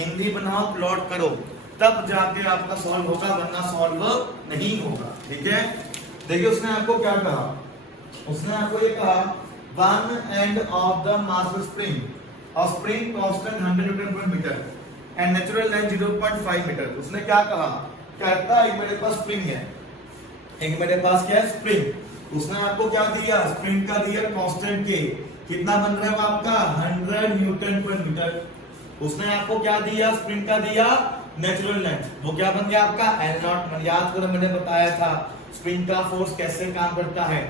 हिंदी बनाओ, प्लॉट करो, तब जाके आपका सॉल्व होगा, वरना सॉल्व नहीं होगा। ठीक है, देखिए उसने आपको क्या कहा, उसने आपको ये कहा one end of the mass spring, और spring constant 100 newton per metre and natural length 0.5 metre. उसने क्या कहा, कहता है मेरे पास स्प्रिंग है, एक मेरे पास क्या है स्प्रिंग, उसने आपको क्या दिया, स्प्रिंग का दिया कांस्टेंट के, कितना बन रहा है आपका 100 न्यूटन पर मीटर। उसने आपको क्या दिया, स्प्रिंग का दिया नेचुरल लेंथ, वो क्या बन गया आपका L नॉट। याद करो मैंने बताया था स्प्रिंग का फोर्स कैसे काम करता है,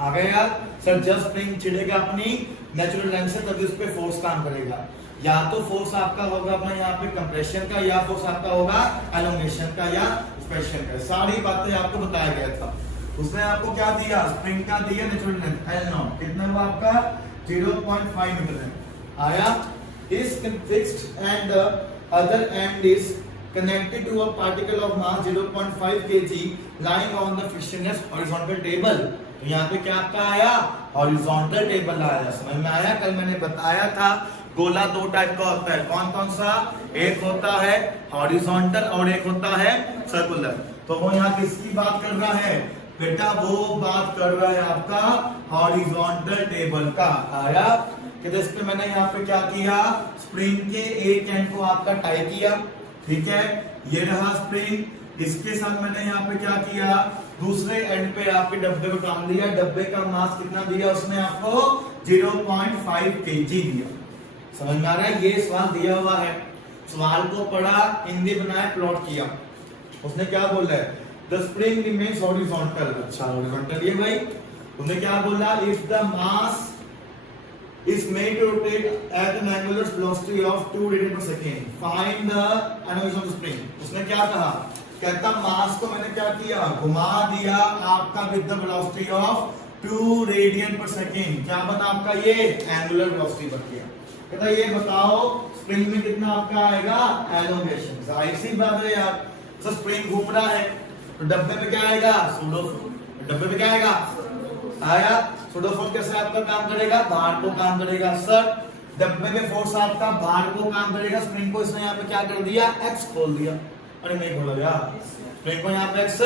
आ गया यार सर, जब स्प्रिंग छिड़ेगा अपनी नेचुरल लेंथ से तभी उस पे फोर्स काम करेगा। या तो फोर्स आपका होगा अपना यहाँ पे कंप्रेशन का, या फोर्स आपका होगा एलोंगेशन का या एक्सपेंशन का। सारी बातें आपको बताया गया था। उसने आपको क्या दिया, स्प्रिंग का दिया नेचुरल लेंथ L नॉट, कितना हुआ आपका 0.5 मीटर है आया। Is fixed and the other and is connected to a particle of mass 0.5 kg lying on the frictionless horizontal table। तो यहाँ पे क्या आपका आया, हॉरिजॉन्टल टेबल आया। समझ में आया, कल मैंने बताया था गोला दो टाइप का होता है, कौन कौन सा, एक होता है हॉरिजॉन्टल और एक होता है सर्कुलर। तो वो यहाँ किसकी बात कर रहा है बेटा, वो बात कर रहा है आपका हॉरिजॉन्टल टेबल का। आया कि इस पे मैंने यहाँ पे क्या किया, स्प्रिंग के एक एंड को आपका टाई किया, ठीक है, ये रहा स्प्रिंग, इसके साथ मैंने यहाँ पे क्या किया, दूसरे एंड पे आपके डब्बे को टांग दिया। डब्बे का मास कितना दिया उसने आपको 0.5 kg दिया। समझ में आ रहा है, ये सवाल दिया हुआ है, सवाल को पढ़ा, हिंदी बनाया, प्लॉट किया। उसने क्या बोला है, द स्प्रिंग रिमेन्स हॉरिजॉन्टल। अच्छा हॉरिजॉन्टल ये भाई, उसने क्या बोला, if the mass is made to rotate at an angular velocity of 2 radian per second, find the animation of the spring। उसने क्या कहा, कहता मास को मैंने क्या किया, घुमा दिया आपका with the velocity of 2 radian per second, क्या बना आपका ये एंगुलर वेलोसिटी बन गया। कहता ये बताओ स्प्रिंग में कितना आपका आएगा एलोंगेशन। जाहिर सी बात है यार, तो स्प्रिंग घूम रहा है तो डब्बे पे क्या आएगा, सूडो, डब्बे पे क्या आएगा आया सूडो फोर्स। कैसे आपका काम करेगा, भार को काम करेगा। सर डब्बे में फोर्स आपका भार को काम करेगा, स्प्रिंग को इसने यहाँ पे क्या कर दिया, एक्स खोल दिया। अरे नहीं खोला यार, स्प्रिंग को यहाँ पे एक्स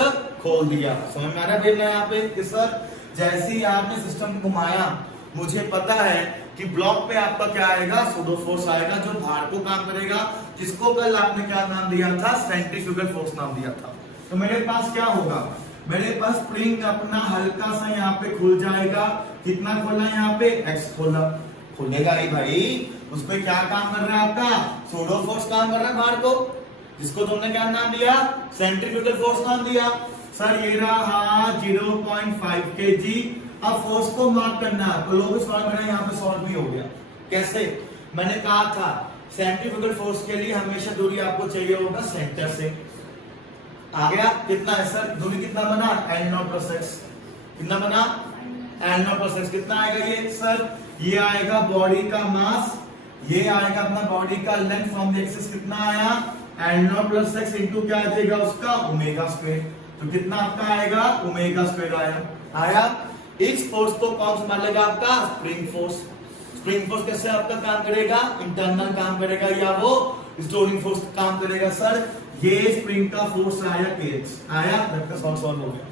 खोल दिया। समझ में आ रहा है भैया यहाँ पे कि सर जैसे ही आपने सिस्टम घुमाया, मुझे पता है कि ब्लॉक पे आपका क्या आएगा, सूडो फोर्स आएगा जो भार को काम करेगा, जिसको कल आपने क्या नाम दिया था, सेंट्रीफ्यूगल फोर्स नाम दिया था। तो मेरे पास क्या होगा, मेरे पास स्प्रिंग अपना हल्का सा यहाँ पे खुल जाएगा। कितना खोला यहाँ पे, एक्स खोला, खुलेगा ही भाई, उस पे क्या काम कर रहा है आपका सूडो फोर्स काम कर रहा है भार को, जिसको तुमने क्या नाम दिया, सेंट्रीफ्यूगल फोर्स नाम दिया। सर ये रहा 0.5 kg। अब फोर्स को मार्क करना है, तो लोग सवाल मेरा यहाँ पे सॉल्व भी हो गया। कैसे, मैंने कहा था सेंट्रीफ्यूगल फोर्स के लिए हमेशा दूरी आपको चाहिए होगा सेंटर से। आ गया, कितना है सर, दूरी कितना बना L नॉट प्लस x, कितना बना L नॉट प्लस x, कितना आएगा ये सर, ये आएगा बॉडी का मास, ये आएगा अपना बॉडी का लेंथ फ्रॉम द एक्सिस, कितना आया L not plus x into क्या आ जाएगा उसका ओमेगा स्क्वायर। तो कितना आपका आएगा ओमेगा स्क्वायर आया। इस फोर्स को कौन संभालेगा आपका, स्प्रिंग फोर्स। स्प्रिंग फोर्स कैसे आपका काम करेगा, इंटरनल काम करेगा या वो स्टोरिंग फोर्स काम करेगा। सर ये स्प्रिंग का फोर्स आया kx, आया दैट का सॉल्व हो गया।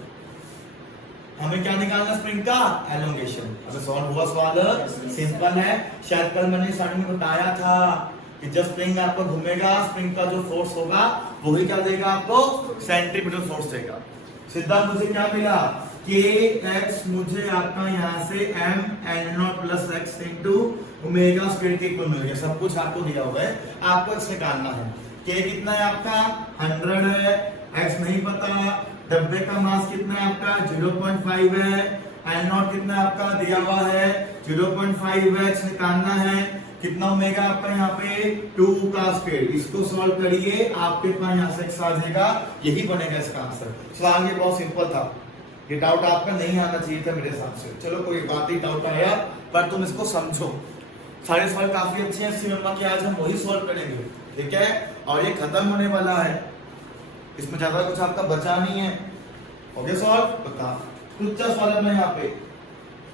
हमें क्या निकालना स्प्रिंग का, एलोंगेशन। अगर सॉल्व हुआ सवाल, सिंपल है। शायद कल मैंने स्टार्टिंग में बताया था कि जब स्प्रिंग आपको घूमेगा, स्प्रिंग का जो फोर्स होगा वही क्या देगा आपको, सेंट्रीपिटल फोर्स देगा। सीधा मुझे क्या मिला, kx मुझे आपका यहाँ से m L not plus x into omega square के इक्वल मिल गया। सब कुछ आपको दिया हुआ है, आपको x निकालना है। k कितना है आपका 100 है, x नहीं पता, डब्बे का मास कितना है आपका 0.5 है, L नॉट कितना आपका दिया हुआ है 0.5 x निकालना है। कितना ओमेगा आपका यहाँ पे 2 का स्क्वायर। इसको सॉल्व करिए, आपके पास यहाँ से x आ जाएगा, यही बनेगा इसका आंसर। सवाल ये बहुत सिंपल था, ये डाउट आपका नहीं आना चाहिए था मेरे हिसाब से। चलो कोई बात नहीं, डाउट आया पर तुम इसको समझो। सारे सवाल काफी अच्छे हैं, सिनेमा के आज हम वही सॉल्व करेंगे, ठीक है। और ये खत्म होने वाला है, इसमें ज्यादा कुछ आपका बचा नहीं है। हो गया सॉल्व, बता कुछ सवाल है यहाँ पे।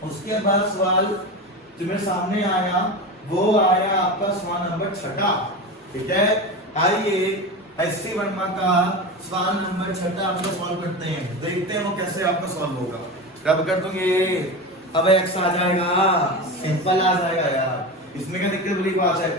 उसके बाद सवाल जो मेरे सामने आया वो आया आपका सवाल नंबर 6, ठीक है। आइए एससी वर्मा का सवाल नंबर 6 आपको सॉल्व करते हैं, देखते हैं वो कैसे आपका सॉल्व होगा। रब कर दूंगे, अब एक्स आ जाएगा, सिंपल आ जाएगा यार, इसमें क्या दिक्कत बड़ी बात है।